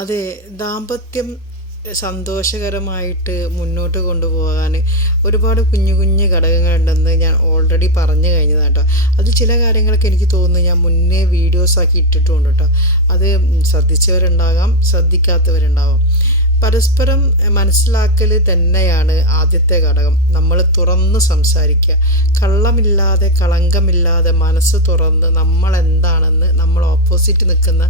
അതെ ദാമ്പത്യം സന്തോഷകരമായിട്ട് മുന്നോട്ട് കൊണ്ടുപോകാൻ ഒരുപാട് കുഞ്ഞു കുഞ്ഞു ഘടകങ്ങളുണ്ടെന്ന് ഞാൻ ഓൾറെഡി പറഞ്ഞു കഴിഞ്ഞതാണ് കേട്ടോ. അത് ചില കാര്യങ്ങളൊക്കെ എനിക്ക് തോന്നുന്നു ഞാൻ മുന്നേ വീഡിയോസാക്കി ഇട്ടിട്ടുണ്ട് കേട്ടോ. അത് ശ്രദ്ധിച്ചവരുണ്ടാകാം ശ്രദ്ധിക്കാത്തവരുണ്ടാവാം. പരസ്പരം മനസ്സിലാക്കൽ തന്നെയാണ് ആദ്യത്തെ ഘടകം. നമ്മൾ തുറന്ന് സംസാരിക്കുക കള്ളമില്ലാതെ കളങ്കമില്ലാതെ മനസ്സ് തുറന്ന് നമ്മൾ എന്താണെന്ന് നമ്മൾ ഓപ്പോസിറ്റ് നിൽക്കുന്ന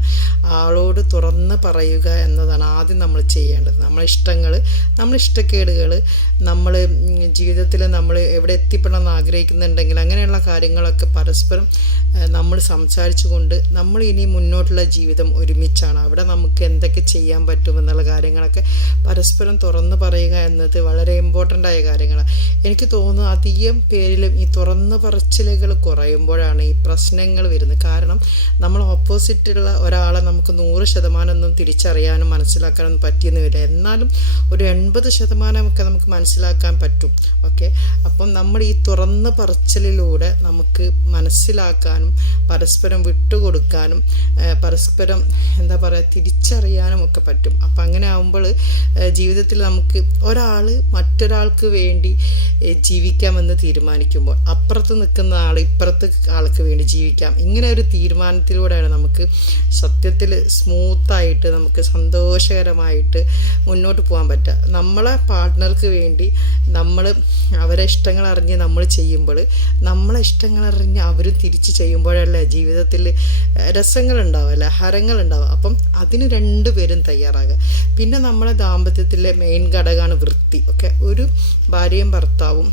ആളോട് തുറന്ന് പറയുക എന്നതാണ് ആദ്യം നമ്മൾ ചെയ്യേണ്ടത്. നമ്മളെ ഇഷ്ടങ്ങൾ നമ്മളെ ഇഷ്ടക്കേടുകൾ നമ്മൾ ജീവിതത്തിൽ നമ്മൾ എവിടെ എത്തിപ്പെടണം എന്ന് ആഗ്രഹിക്കുന്നുണ്ടെങ്കിൽ അങ്ങനെയുള്ള കാര്യങ്ങളൊക്കെ പരസ്പരം നമ്മൾ സംസാരിച്ചുകൊണ്ട് നമ്മൾ ഇനി മുന്നോട്ടുള്ള ജീവിതം ഒരുമിച്ചാണ്. അവിടെ നമുക്ക് എന്തൊക്കെ ചെയ്യാൻ പറ്റുമെന്നുള്ള കാര്യങ്ങളൊക്കെ പരസ്പരം തുറന്ന് പറയുക എന്നത് വളരെ ഇമ്പോർട്ടന്റ് ആയ കാര്യങ്ങളാണ്. എനിക്ക് തോന്നുന്നു അധികം പേരിലും ഈ തുറന്ന് പറച്ചിലുകൾ കുറയുമ്പോഴാണ് ഈ പ്രശ്നങ്ങൾ വരുന്നത്. കാരണം നമ്മൾ ഓപ്പോസിറ്റുള്ള ഒരാളെ നമുക്ക് നൂറ് ശതമാനമൊന്നും തിരിച്ചറിയാനും മനസ്സിലാക്കാനൊന്നും പറ്റിയെന്ന് വരില്ല എന്നാലും ഒരു എൺപത് ശതമാനമൊക്കെ നമുക്ക് മനസ്സിലാക്കാൻ പറ്റും. ഓക്കെ അപ്പം നമ്മൾ ഈ തുറന്ന് പറച്ചിലിലൂടെ നമുക്ക് മനസ്സിലാക്കാനും പരസ്പരം വിട്ടുകൊടുക്കാനും പരസ്പരം എന്താ പറയുക തിരിച്ചറിയാനും ഒക്കെ പറ്റും. അപ്പം അങ്ങനെ ആകുമ്പോൾ ജീവിതത്തിൽ നമുക്ക് ഒരാൾ മറ്റൊരാൾക്ക് വേണ്ടി ജീവിക്കാമെന്ന് തീരുമാനിക്കുമ്പോൾ അപ്പുറത്ത് നിൽക്കുന്ന ആൾ ഇപ്പുറത്ത് ആൾക്ക് വേണ്ടി ജീവിക്കാം. ഇങ്ങനെ ഒരു തീരുമാനത്തിലൂടെയാണ് നമുക്ക് സത്യത്തിൽ സ്മൂത്തായിട്ട് നമുക്ക് സന്തോഷകരമായിട്ട് മുന്നോട്ട് പോകാൻ പറ്റുക. നമ്മളെ പാർട്ട്ണർക്ക് വേണ്ടി നമ്മൾ അവരെ ഇഷ്ടങ്ങൾ അറിഞ്ഞ് നമ്മൾ ചെയ്യുമ്പോൾ നമ്മളെ ഇഷ്ടങ്ങൾ അറിഞ്ഞ് അവരും തിരിച്ച് ചെയ്യുമ്പോഴല്ലേ ജീവിതത്തിൽ രസങ്ങളുണ്ടാവുക അല്ല? ഹരങ്ങളുണ്ടാവുക അപ്പം അതിന് രണ്ടുപേരും തയ്യാറാകുക. പിന്നെ നമ്മളെ ദാമ്പത്യത്തിലെ മെയിൻ ഘടകമാണ് വൃത്തി. ഓക്കെ ഒരു ഭാര്യയും ഭർത്താവും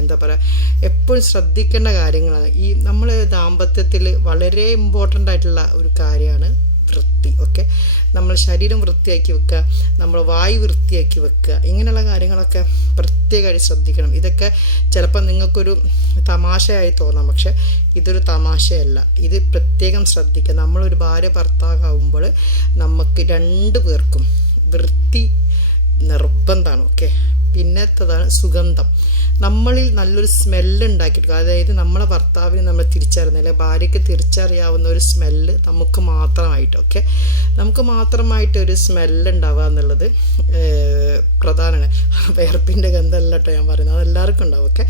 എന്താ പറയുക എപ്പോഴും ശ്രദ്ധിക്കേണ്ട കാര്യങ്ങളാണ്. ഈ നമ്മൾ ദാമ്പത്യത്തിൽ വളരെ ഇമ്പോർട്ടന്റ് ആയിട്ടുള്ള ഒരു കാര്യമാണ് വൃത്തി ഓക്കെ നമ്മൾ ശരീരം വൃത്തിയാക്കി വെക്കുക നമ്മൾ വായു വൃത്തിയാക്കി വെക്കുക ഇങ്ങനെയുള്ള കാര്യങ്ങളൊക്കെ പ്രത്യേകമായിട്ട് ശ്രദ്ധിക്കണം. ഇതൊക്കെ ചിലപ്പോൾ നിങ്ങൾക്കൊരു തമാശയായി തോന്നാം പക്ഷെ ഇതൊരു തമാശയല്ല. ഇത് പ്രത്യേകം ശ്രദ്ധിക്കുക. നമ്മളൊരു ഭാര്യ ഭർത്താവാകുമ്പോൾ നമുക്ക് രണ്ട് പേർക്കും വൃത്തി നിർബന്ധമാണ് ഓക്കെ പിന്നത്തതാണ് സുഗന്ധം. നമ്മളിൽ നല്ലൊരു സ്മെല്ല് ഉണ്ടാക്കിയെടുക്കുക അതായത് നമ്മളെ ഭർത്താവിന് നമ്മൾ തിരിച്ചറിയുന്ന അല്ലെങ്കിൽ ഭാര്യയ്ക്ക് തിരിച്ചറിയാവുന്ന ഒരു സ്മെല്ല് നമുക്ക് മാത്രമായിട്ട് ഓക്കെ നമുക്ക് മാത്രമായിട്ട് ഒരു സ്മെല്ല് ഉണ്ടാവുക എന്നുള്ളത് പ്രധാനമാണ്. വേർപ്പിന്റെ ഗന്ധമല്ല കേട്ടോ ഞാൻ പറയുന്നത്. അതെല്ലാവർക്കും ഉണ്ടാവും ഓക്കെ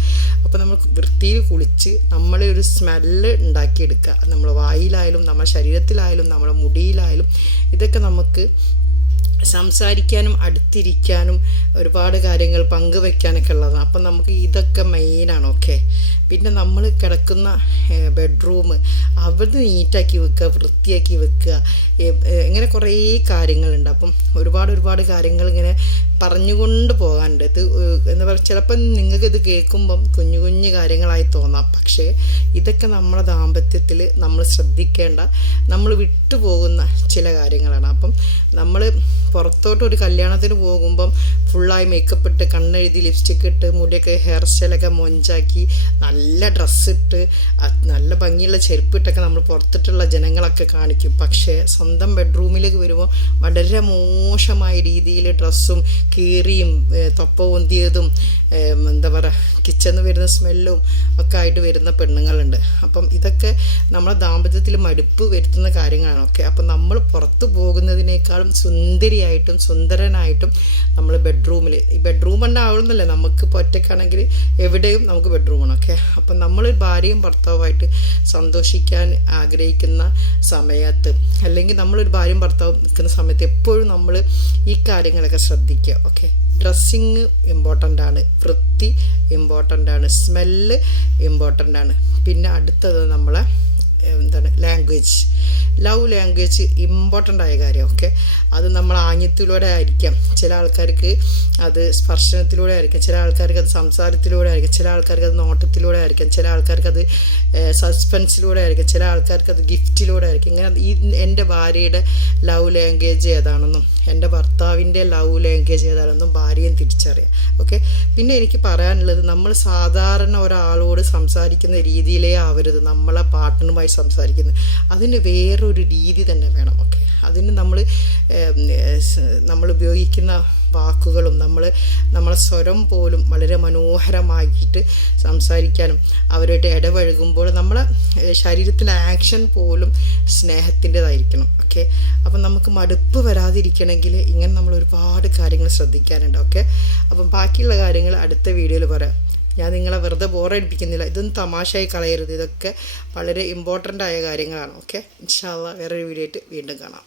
അപ്പോൾ നമ്മൾ വൃത്തിയിൽ കുളിച്ച് നമ്മളെ ഒരു സ്മെല്ല് ഉണ്ടാക്കിയെടുക്കുക. നമ്മൾ വായിലായാലും നമ്മുടെ ശരീരത്തിലായാലും നമ്മുടെ മുടിയിലായാലും ഇതൊക്കെ നമുക്ക് സംസാരിക്കാനും അടുത്തിരിക്കാനും ഒരുപാട് കാര്യങ്ങൾ പങ്കുവെക്കാനൊക്കെ ഉള്ളതാണ്. അപ്പം നമുക്ക് ഇതൊക്കെ മെയിനാണ് ഓക്കെ പിന്നെ നമ്മൾ കിടക്കുന്ന ബെഡ്റൂം അവിടെ നീറ്റാക്കി വെക്കുക വൃത്തിയാക്കി വെക്കുക ഇങ്ങനെ കുറേ കാര്യങ്ങളുണ്ട്. അപ്പം ഒരുപാട് ഒരുപാട് കാര്യങ്ങൾ ഇങ്ങനെ പറഞ്ഞുകൊണ്ട് പോകാനുണ്ട്. ഇത് എന്താ പറയുക ചിലപ്പം നിങ്ങൾക്ക് ഇത് കേൾക്കുമ്പം കുഞ്ഞു കുഞ്ഞു കാര്യങ്ങളായി തോന്നാം. പക്ഷേ ഇതൊക്കെ നമ്മുടെ ദാമ്പത്യത്തിൽ നമ്മൾ ശ്രദ്ധിക്കേണ്ട നമ്മൾ വിട്ടുപോകുന്ന ചില കാര്യങ്ങളാണ്. അപ്പം നമ്മൾ പുറത്തോട്ട് ഒരു കല്യാണത്തിന് പോകുമ്പം ഫുള്ളായി മേക്കപ്പ് ഇട്ട് കണ്ണെഴുതി ലിപ്സ്റ്റിക് ഇട്ട് മുടിയൊക്കെ ഹെയർ സ്റ്റൈലൊക്കെ മൊഞ്ചാക്കി നല്ല ഡ്രസ്സ് ഇട്ട് നല്ല ഭംഗിയുള്ള ചെരുപ്പിട്ടൊക്കെ നമ്മൾ പുറത്തിട്ടുള്ള ജനങ്ങളൊക്കെ കാണിക്കും. പക്ഷേ സ്വന്തം ബെഡ്റൂമിലേക്ക് വരുമ്പോൾ വളരെ മോശമായ രീതിയിൽ ഡ്രസ്സും കീറിയും തൊപ്പ ഒന്തിയതും എന്താ പറയുക കിച്ചണിൽ വരുന്ന സ്മെല്ലും ഒക്കെ ആയിട്ട് വരുന്ന പെണ്ണുങ്ങളുണ്ട്. അപ്പം ഇതൊക്കെ നമ്മളെ ദാമ്പത്യത്തിൽ മടുപ്പ് വരുത്തുന്ന കാര്യങ്ങളാണ്. ഓക്കെ? അപ്പം നമ്മൾ പുറത്തു പോകുന്നതിനേക്കാളും സുന്ദരിയായിട്ടും സുന്ദരനായിട്ടും നമ്മൾ ബെഡ്റൂമിൽ ഈ ബെഡ്റൂം ഉണ്ടാവുന്നില്ല നമുക്ക് ഒറ്റയ്ക്കാണെങ്കിൽ എവിടെയും നമുക്ക് ബെഡ്റൂം ആണ് ഓക്കെ? അപ്പം നമ്മൾ ഭാര്യയും ഭർത്താവുമായിട്ട് സന്തോഷിക്കാൻ ആഗ്രഹിക്കുന്ന സമയത്ത് അല്ലെങ്കിൽ നമ്മളൊരു ഭാര്യയും ഭർത്താവും നിൽക്കുന്ന സമയത്ത് എപ്പോഴും നമ്മൾ ഈ കാര്യങ്ങളൊക്കെ ശ്രദ്ധിക്കുക. ഓക്കെ? ഡ്രസ്സിങ് ഇമ്പോർട്ടന്റ് ആണ്. വൃത്തി ഇമ്പോർട്ടന്റ് ആണ്. സ്മെല്ല് ഇമ്പോർട്ടന്റ് ആണ്. പിന്നെ അടുത്തത് നമ്മളെ എന്താണ് ലാംഗ്വേജ് ലവ് ലാംഗ്വേജ് ഇമ്പോർട്ടന്റ് ആയ കാര്യം ഓക്കെ അത് നമ്മൾ ആംഗ്യത്തിലൂടെ ആയിരിക്കാം. ചില ആൾക്കാർക്ക് അത് സ്പർശനത്തിലൂടെ ആയിരിക്കും. ചില ആൾക്കാർക്ക് അത് സംസാരത്തിലൂടെ ആയിരിക്കും. ചില ആൾക്കാർക്ക് അത് നോട്ടത്തിലൂടെ ആയിരിക്കും. ചില ആൾക്കാർക്ക് അത് സസ്പെൻസിലൂടെ ആയിരിക്കും. ചില ആൾക്കാർക്ക് അത് ഗിഫ്റ്റിലൂടെ ആയിരിക്കും. ഇങ്ങനെ ഈ എന്റെ ഭാര്യയുടെ ലവ് ലാംഗ്വേജ് ഏതാണെന്നും എന്റെ ഭർത്താവിന്റെ ലവ് ലാംഗ്വേജ് ഏതാണെന്നും ഭാര്യയും തിരിച്ചറിയാം ഓക്കെ പിന്നെ എനിക്ക് പറയാനുള്ളത് നമ്മൾ സാധാരണ ഒരാളോട് സംസാരിക്കുന്ന രീതിയിലേ ആവരുത്. നമ്മളെ പാർട്ട്ണറുമായി സംസാരിക്കുന്നത്. അതിന് വേറൊരു രീതി തന്നെ വേണം. ഓക്കെ. അതിന് നമ്മൾ നമ്മൾ ഉപയോഗിക്കുന്ന വാക്കുകളും നമ്മൾ നമ്മളെ സ്വരം പോലും വളരെ മനോഹരമാക്കിയിട്ട് സംസാരിക്കാനും അവരുമായിട്ട് ഇടപഴകുമ്പോൾ നമ്മളെ ശരീരത്തിലെ ആക്ഷൻ പോലും സ്നേഹത്തിന്റെതായിരിക്കണം. ഓക്കെ. അപ്പം നമുക്ക് മടുപ്പ് വരാതിരിക്കണമെങ്കിൽ ഇങ്ങനെ നമ്മൾ ഒരുപാട് കാര്യങ്ങൾ ശ്രദ്ധിക്കാനുണ്ട്. ഓക്കെ. അപ്പം ബാക്കിയുള്ള കാര്യങ്ങൾ അടുത്ത വീഡിയോയിൽ പറയാം. ഞാൻ നിങ്ങളെ വെറുതെ ബോറടിപ്പിക്കുന്നില്ല ഇതൊന്നും തമാശയായി കളയരുത്. ഇതൊക്കെ വളരെ ഇമ്പോർട്ടന്റ് ആയ കാര്യങ്ങളാണ്. ഓക്കെ ഇൻഷാല്ല വേറൊരു വീഡിയോ ആയിട്ട് വീണ്ടും കാണാം.